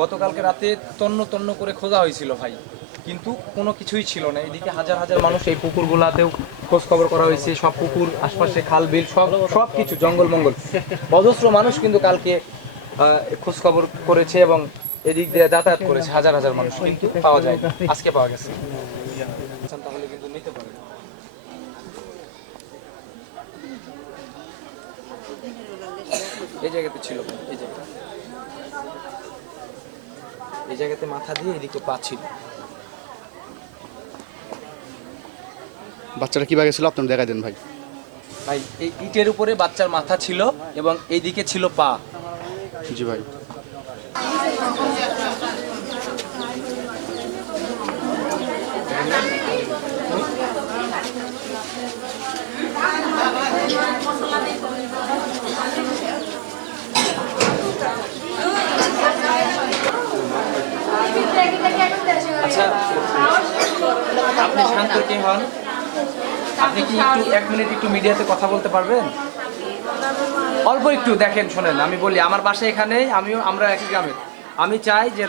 গতকালকে রাতে তন্ন তন্ন করে খোঁজা হয়েছিল ভাই, কিন্তু কোনো কিছুই ছিল না। এদিকে হাজার হাজার মানুষ এই পুকুরগুলাতেও খোঁজ খবর করা হয়েছে, সব পুকুর আশপাশে খাল বিল সব সব কিছু জঙ্গল মঙ্গল, অজস্র মানুষ কিন্তু কালকে খোঁজ খবর করেছে এবং এদিক দিয়ে যাতায়াত করেছে হাজার হাজার মানুষ, কিন্তু পাওয়া যায় আজকে পাওয়া গেছে। তাহলে কিন্তু নিতে পারে। এই জায়গাতে ছিল, এই জায়গাতে মাথা দিয়ে এদিকে পা ছিল। বাচ্চাটা কিভাবে ছিল আপনার দেখা দেন ভাই। ভাই এই ইটের উপরে বাচ্চার মাথা ছিল এবং এইদিকে ছিল পা। জি ভাই। আচ্ছা, আপনি শান্ত কে হন? আপনি কি একটু 1 মিনিট একটু মিডিয়াতে কথা বলতে পারবেন? অল্প একটু দেখেন, শোনেন আমি বলি, আমার বাসা এখানেই, আমরা একই গ্রামে। আমি চাই যে